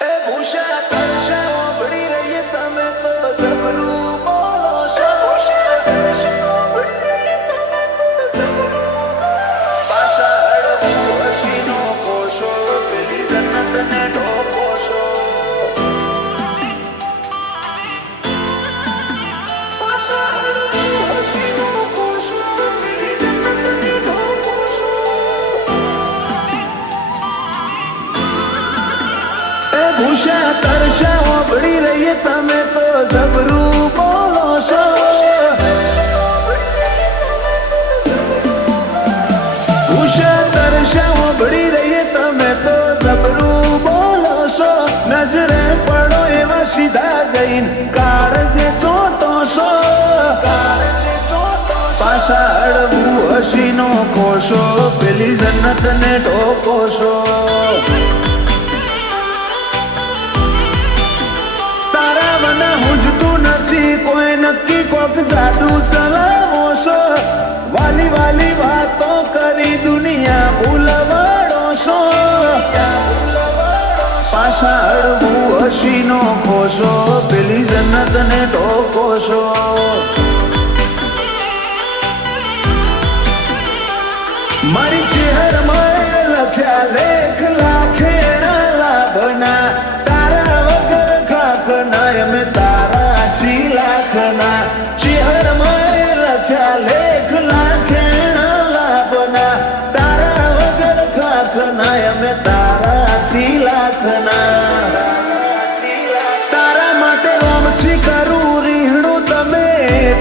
ભૂષા તરસા ઓબળી રહીએ તમે તો જબરું બોલો છો. ભૂષા તરસા ઓબળી રહીએ તમે તો જબરું બોલો છો. નજરે પડો એવા સીધા જઈને કાળજે ચોટો છો. પાછા અડવું હસીનો કોશો પેલી જન્નત ને ઢોકો છો. કોઈ નક્કી કોક જાદુ ચલાવો છો. વાલી વાલી વાતો કરી દુનિયા ભૂલવાડો છો. પાછા અડવું હસીનો ખોશો પેલી જન્નત ને ઢોકો છો. મારી ચહેરમાં લખ્યા લેખ લાખેણા લાભના તારા વગર ખાખના એમ લાખના ચહેરમાં લખ્યા લેખ લાખેણા લાભના તારા વગર ખાખના અમે તારાથી લાખના. તારા માટે ઓમથી કરું રીહણું તમે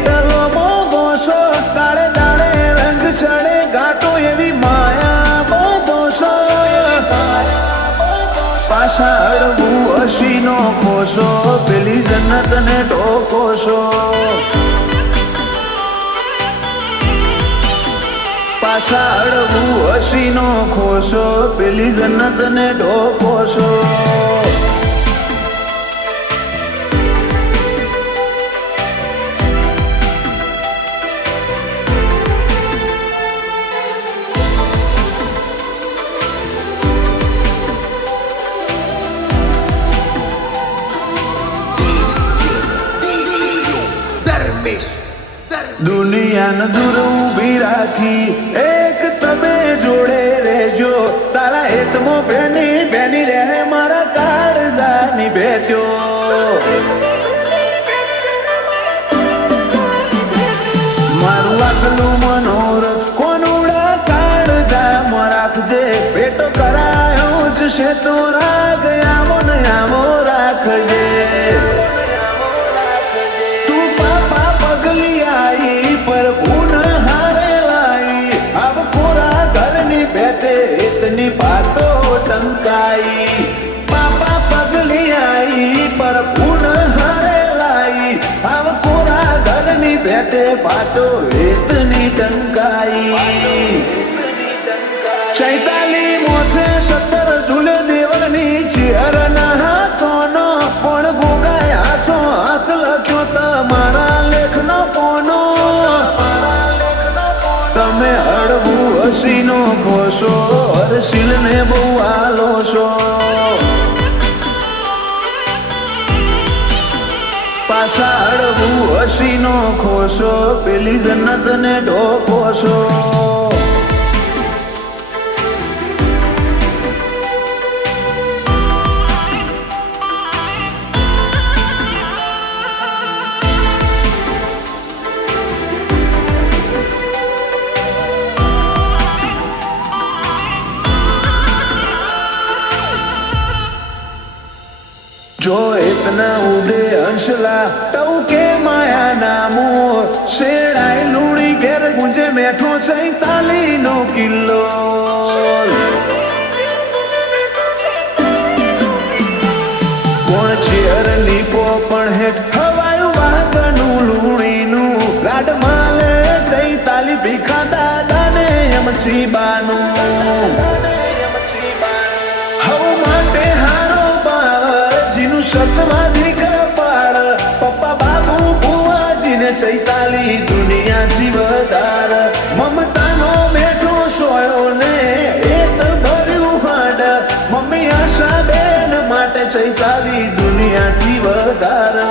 ટલો મોગો છો. દાડે દાડે રંગ ચડે ઘાટો એવી માયા બધો છો. પાછા અડવું હસીનો ખોશો પેલી જન્નત ને ઢોકો છો. પાછા અડવું હસીનો ખોશો પેલી જન્નત ને ઢોકો છો. દુનિયાને દૂર ઊભી રાખી એક તમે જોડે રેજો. તારા હેતમો બેની બેની રહે મારા કાળજાની બેટ્યો. મારું આટલું મનોરથ કોનુડા કાળજામાં રાખજે. બેટો કરાયો જ છે તો રાગ આવો ને આવો રાખજે. इतनी बातों टंकाई पापा पगली आई पर पून हरे लाई. अब कोरा घर ની બેઠે બાતો इतनी टंकाई. 46 મોથે 17 ઝૂલે દેવની ચહેરના હાથોનો પણ ગોગાય હાથો હાથ લખ્યો તમારા લેખનો પોનો. તમે હળવું હસીનો ખોશો હર્ષિલ ને બહુ આલો છો. પાછા હળવું હસીનો ખોશો પેલી જન્નત ને ઢોકો છો. जो इतना उड़े हंसला तऊ के माया नामो. शेड़ाई लूड़ी घेर गुंजे मेठो 46 नो किलो. कोण चेर लीपो पण हेठ खवाયું વાગનું લૂણીનું. ગાડ માલે 46 ભીખા દાદાને એમથી બાનું. સતવાદી કપાળ પપ્પા બાબુ ભુવાજીને 46 દુનિયાથી વધાર. મમતાનો બેઠો સોયો ને એત ભર્યું હાડ. મમ્મી આશા બેન માટે ચૈતાલી દુનિયાથી વધારે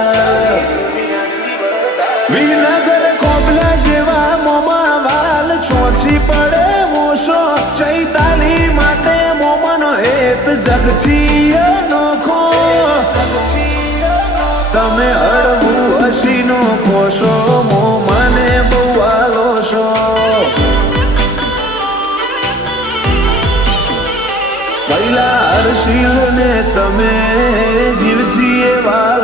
વિનગર ખોબલા જેવા મોમાં વાલ છોછી પડે મોશો ચૈતાલી માટે મોમનો હેત જગથી અનોખો તમે હળવું હસીનો ખોશો મોમાને બહુ આલો છો પહેલા હર્ષિલ ને તમે જીવજી એવા